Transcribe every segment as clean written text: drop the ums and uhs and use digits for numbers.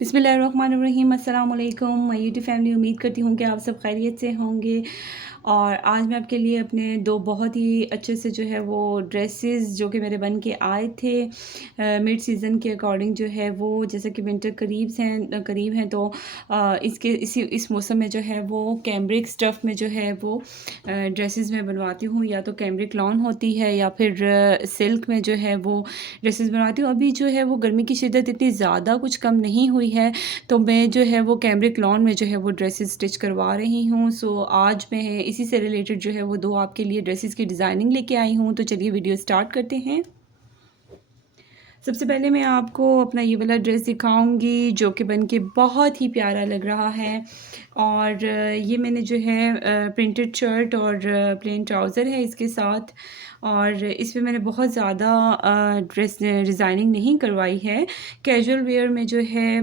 बिस्मिल्लाहिर्रहमानिर्रहीम अस्सलाम वालेकुम माय यूट्यूब फैमिली। उम्मीद करती हूँ कि आप सब खैरियत से होंगे। और आज मैं आपके लिए अपने दो बहुत ही अच्छे से जो है वो ड्रेसेस जो कि मेरे बन के आए थे मिड सीज़न के अकॉर्डिंग जो है वो, जैसे कि विंटर करीब हैं तो इस मौसम में जो है वो कैम्ब्रिक स्टफ़ में जो है वो ड्रेसेस मैं बनवाती हूँ। या तो कैम्ब्रिक लॉन होती है या फिर सिल्क में जो है वो ड्रेसेस बनवाती हूँ। अभी जो है वो गर्मी की शिद्दत इतनी ज़्यादा कुछ कम नहीं हुई है, तो मैं जो है वो कैम्ब्रिक लॉन में जो है वो ड्रेसेस स्टिच करवा रही हूँ। सो आज मैं इसी से रिलेटेड जो है वो दो आपके लिए ड्रेसेस की डिज़ाइनिंग लेके आई हूँ। तो चलिए वीडियो स्टार्ट करते हैं। सबसे पहले मैं आपको अपना ये वाला ड्रेस दिखाऊंगी जो कि बन के बहुत ही प्यारा लग रहा है। और ये मैंने जो है प्रिंटेड शर्ट और प्लेन ट्राउज़र है इसके साथ। और इसमें मैंने बहुत ज़्यादा ड्रेस डिज़ाइनिंग नहीं करवाई है, कैजुअल वेयर में जो है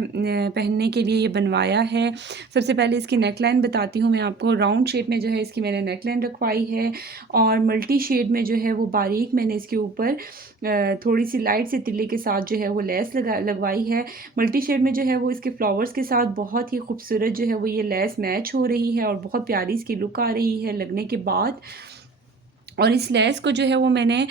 पहनने के लिए ये बनवाया है। सबसे पहले इसकी नेक लाइन बताती हूँ मैं आपको। राउंड शेप में जो है इसकी मैंने नेक लाइन रखवाई है और मल्टी शेड में जो है वो बारीक मैंने इसके ऊपर थोड़ी सी लाइट से तिल्ले के साथ जो है वो लेस लगवाई है। मल्टी शेड में जो है वो इसके फ्लावर्स के साथ बहुत ही खूबसूरत जो है वो ये लेस मैच हो रही है और बहुत प्यारी इसकी लुक आ रही है लगने के बाद। और इस लेस को जो है वो मैंने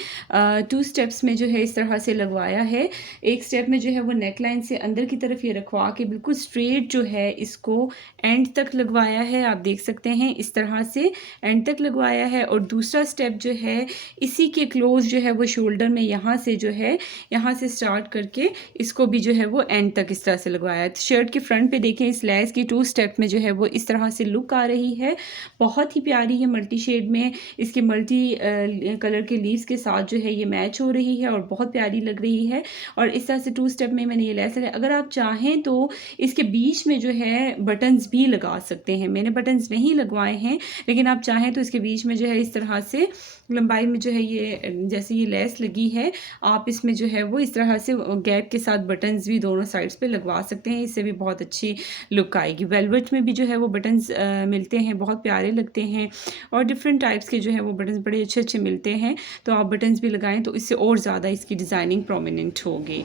2 स्टेप्स में जो है इस तरह से लगवाया है। एक स्टेप में जो है वो नेक लाइन से अंदर की तरफ ये रखवा के बिल्कुल स्ट्रेट जो है इसको एंड तक लगवाया है। आप देख सकते हैं इस तरह से एंड तक लगवाया है। और दूसरा स्टेप जो है इसी के क्लोज जो है वो शोल्डर में यहाँ से जो है यहाँ से स्टार्ट करके इसको भी जो है वो एंड तक इस तरह से लगवाया है। शर्ट के फ्रंट पे देखें इस लेस की 2 स्टेप में जो है वो इस तरह से लुक आ रही है। बहुत ही प्यारी है मल्टी शेड में इसके मल्टी कलर के लीव्स के साथ जो है ये मैच हो रही है और बहुत प्यारी लग रही है। और इस तरह से 2 स्टेप में मैंने ये लेस लगाया। अगर आप चाहें तो इसके बीच में जो है बटन्स भी लगा सकते हैं। मैंने बटन्स नहीं लगवाए हैं, लेकिन आप चाहें तो इसके बीच में जो है इस तरह से लंबाई में जो है ये जैसे ये लेस लगी है, आप इसमें जो है वो इस तरह से गैप के साथ बटन्स भी दोनों साइड्स पे लगवा सकते हैं। इससे भी बहुत अच्छी लुक आएगी। वेलवेट में भी जो है वो बटन्स मिलते हैं, बहुत प्यारे लगते हैं। और डिफरेंट टाइप्स के जो है वो बटन्स बड़े अच्छे अच्छे मिलते हैं, तो आप बटन्स भी लगाएं तो इससे और ज़्यादा इसकी डिज़ाइनिंग प्रोमिनेंट होगी।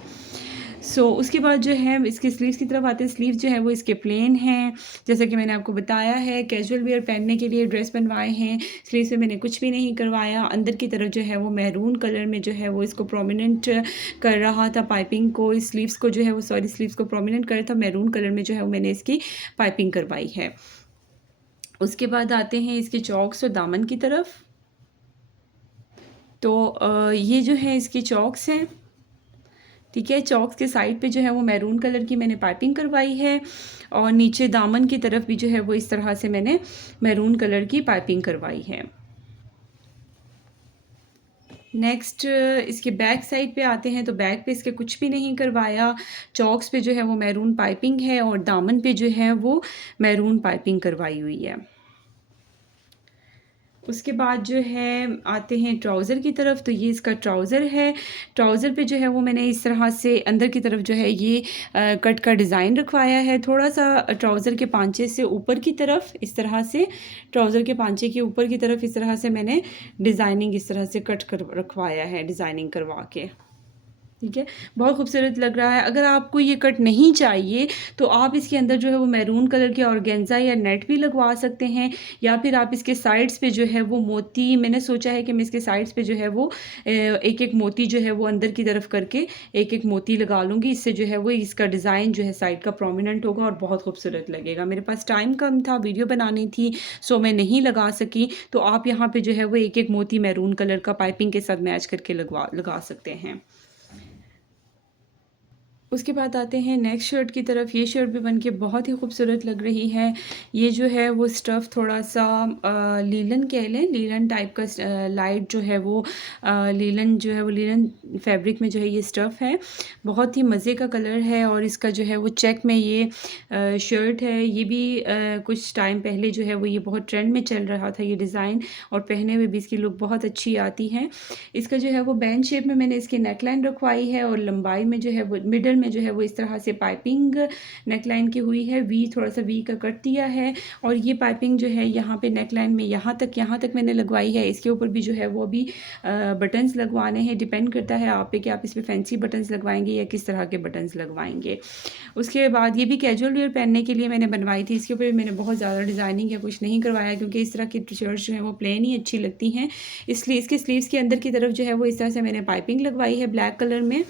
उसके बाद जो है इसके स्लीव्स की तरफ आते हैं। स्लीव्स जो है वो इसके प्लेन हैं, जैसा कि मैंने आपको बताया है। कैजुअल वेयर पहनने के लिए ड्रेस बनवाए हैं। स्लीव्स में मैंने कुछ भी नहीं करवाया। अंदर की तरफ जो है वो मैरून कलर में जो है वो इसको प्रोमिनेंट कर रहा था पाइपिंग को। इस स्लीव्स को जो है वो स्लीव्स को प्रोमिनेंट कर रहा था। मैरून कलर में जो है वो मैंने इसकी पाइपिंग करवाई है। उसके बाद आते हैं इसके चॉक्स और दामन की तरफ। तो ये जो है इसकी चॉक्स हैं, ठीक है। चॉक्स के साइड पे जो है वो मैरून कलर की मैंने पाइपिंग करवाई है और नीचे दामन की तरफ भी जो है वो इस तरह से मैंने मैरून कलर की पाइपिंग करवाई है। नेक्स्ट इसके बैक साइड पे आते हैं। तो बैक पे इसके कुछ भी नहीं करवाया। चॉक्स पे जो है वो मैरून पाइपिंग है और दामन पे जो है वो मैरून पाइपिंग करवाई हुई है। उसके बाद जो है आते हैं ट्राउज़र की तरफ। तो ये इसका ट्राउज़र है। ट्राउज़र पे जो है वो मैंने इस तरह से अंदर की तरफ जो है ये कट का डिज़ाइन रखवाया है। थोड़ा सा ट्राउज़र के पांचे से ऊपर की तरफ इस तरह से, ट्राउज़र के पांचे के ऊपर की तरफ इस तरह से मैंने डिज़ाइनिंग इस तरह से कट कर रखवाया है, डिज़ाइनिंग करवा के, ठीक है। बहुत खूबसूरत लग रहा है। अगर आपको ये कट नहीं चाहिए तो आप इसके अंदर जो है वो मैरून कलर के ऑर्गेन्जा या नेट भी लगवा सकते हैं, या फिर आप इसके साइड्स पे जो है वो मोती, मैंने सोचा है कि मैं इसके साइड्स पे जो है वो एक एक मोती जो है वो अंदर की तरफ करके एक एक मोती लगा लूँगी। इससे जो है वो इसका डिज़ाइन जो है साइड का प्रोमिनेंट होगा और बहुत खूबसूरत लगेगा। मेरे पास टाइम कम था, वीडियो बनानी थी, सो मैं नहीं लगा सकी। तो आप यहाँ पर जो है वो एक एक मोती मैरून कलर का पाइपिंग के साथ मैच करके लगा सकते हैं। उसके बाद आते हैं नेक्स्ट शर्ट की तरफ। ये शर्ट भी बनके बहुत ही खूबसूरत लग रही है। ये जो है वो स्टफ़ थोड़ा सा लीलन कह लें, लीलन टाइप का लाइट जो है वो लीलन जो है वो लीलन फैब्रिक में जो है ये स्टफ़ है। बहुत ही मज़े का कलर है और इसका जो है वो चेक में ये शर्ट है। ये भी कुछ टाइम पहले जो है वो ये बहुत ट्रेंड में चल रहा था ये डिज़ाइन, और पहने हुए भी इसकी लुक बहुत अच्छी आती है। इसका जो है वो बैंड शेप में मैंने इसकी नेक लाइन रखवाई है और लंबाई में जो है वो मिडल में जो है वो इस तरह से पाइपिंग नेकलाइन की हुई है, वी थोड़ा सा वी का कट दिया है और ये पाइपिंग जो है यहाँ पे नेकलाइन में यहाँ तक मैंने लगवाई है। इसके ऊपर भी जो है वो भी बटन्स लगवाने हैं, डिपेंड करता है आप पे कि आप इस पर फैंसी बटन्स लगवाएंगे या किस तरह के बटन्स लगवाएंगे। उसके बाद ये भी कैजुअल वेयर पहनने के लिए मैंने बनवाई थी। इसके ऊपर मैंने बहुत ज़्यादा डिज़ाइनिंग या कुछ नहीं करवाया क्योंकि इस तरह की टी शर्ट्स जो है वो प्लेन ही अच्छी लगती हैं, इसलिए इसके स्लीव्स के अंदर की तरफ जो है वो इस तरह से मैंने पाइपिंग लगवाई है ब्लैक कलर में।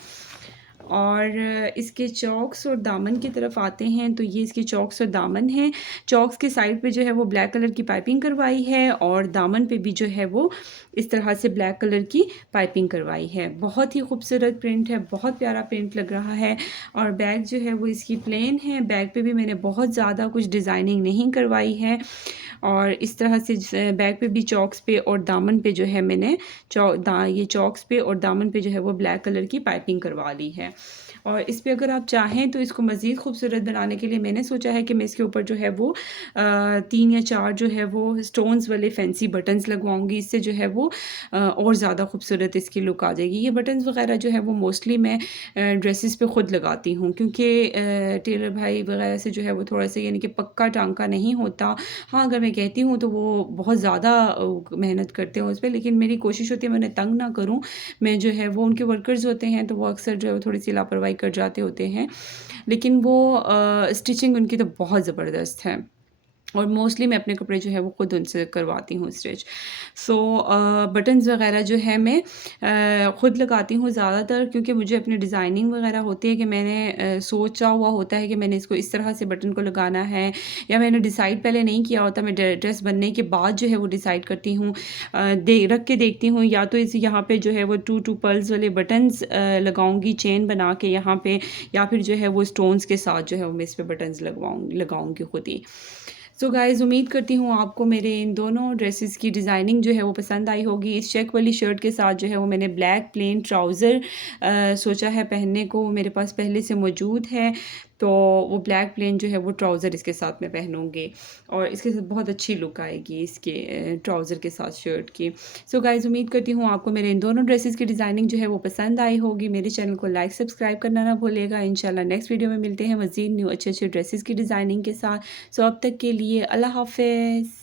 और इसके चॉक्स और दामन की तरफ आते हैं तो ये इसके चॉक्स और दामन हैं। चॉक्स के साइड पे जो है वो ब्लैक कलर की पाइपिंग करवाई है और दामन पे भी जो है वो इस तरह से ब्लैक कलर की पाइपिंग करवाई है। बहुत ही खूबसूरत प्रिंट है, बहुत प्यारा प्रिंट लग रहा है। और बैग जो है वो इसकी प्लेन है, बैग पे भी मैंने बहुत ज़्यादा कुछ डिज़ाइनिंग नहीं करवाई है। और इस तरह से बैग पे भी चॉक्स पे और दामन पे जो है मैंने ये चॉक्स पे और दामन पे जो है वो ब्लैक कलर की पाइपिंग करवा ली है। और इस पे अगर आप चाहें तो इसको मज़ीद खूबसूरत बनाने के लिए मैंने सोचा है कि मैं इसके ऊपर जो है वो 3 या 4 जो है वो स्टोन्स वाले फैंसी बटन्स लगवाऊंगी। इससे जो है वो और ज़्यादा खूबसूरत इसकी लुक आ जाएगी। ये बटन्स वगैरह जो है वो मोस्टली मैं ड्रेसेस पे ख़ुद लगाती हूँ क्योंकि टेलर भाई वगैरह से जो है वो थोड़ा सा यानी कि पक्का टांका नहीं होता। हाँ, अगर मैं कहती हूँ तो वो बहुत ज़्यादा मेहनत करते हैं उस पे, लेकिन मेरी कोशिश होती है मैं उन्हें तंग ना करूँ। मैं जो है वो उनके वर्कर्स होते हैं तो वो अक्सर जो है वो थोड़ी सी लापरवाही कर जाते होते हैं, लेकिन वो स्टिचिंग उनकी तो बहुत ज़बरदस्त है और मोस्टली मैं अपने कपड़े जो है वो ख़ुद उनसे करवाती हूँ स्टिच। सो बटन्स वगैरह जो है मैं ख़ुद लगाती हूँ ज़्यादातर क्योंकि मुझे अपनी डिज़ाइनिंग वगैरह होती है कि मैंने सोचा हुआ होता है कि मैंने इसको इस तरह से बटन को लगाना है, या मैंने डिसाइड पहले नहीं किया होता, मैं ड्रेस बनने के बाद जो है वो डिसाइड करती हूँ। रख के देखती हूँ या तो इस यहाँ पे जो है वो 2 पर्ल्स वाले बटन्स लगाऊंगी चेन बना के यहाँ पे, या फिर जो है वो स्टोन्स के साथ जो है वो मैं इस पे बटन्स लगाऊंगी खुद ही। सो गाइज़, उम्मीद करती हूँ आपको मेरे इन दोनों ड्रेसेस की डिज़ाइनिंग जो है वो पसंद आई होगी। इस चेक वाली शर्ट के साथ जो है वो मैंने ब्लैक प्लेन ट्राउज़र सोचा है पहनने को, मेरे पास पहले से मौजूद है, तो वो ब्लैक प्लेन जो है वो ट्राउज़र इसके साथ मैं पहनूँगी और इसके साथ बहुत अच्छी लुक आएगी इसके ट्राउज़र के साथ शर्ट की। सो गाइज़, उम्मीद करती हूँ आपको मेरे इन दोनों ड्रेसेस की डिज़ाइनिंग जो है वो पसंद आई होगी। मेरे चैनल को लाइक सब्सक्राइब करना ना भूलिएगा। इंशाल्लाह नेक्स्ट वीडियो में मिलते हैं मज़ीद न्यू अच्छे अच्छे ड्रेसेस की डिज़ाइनिंग के साथ। सो अब तक के लिए अल्लाह हाफ़िज़।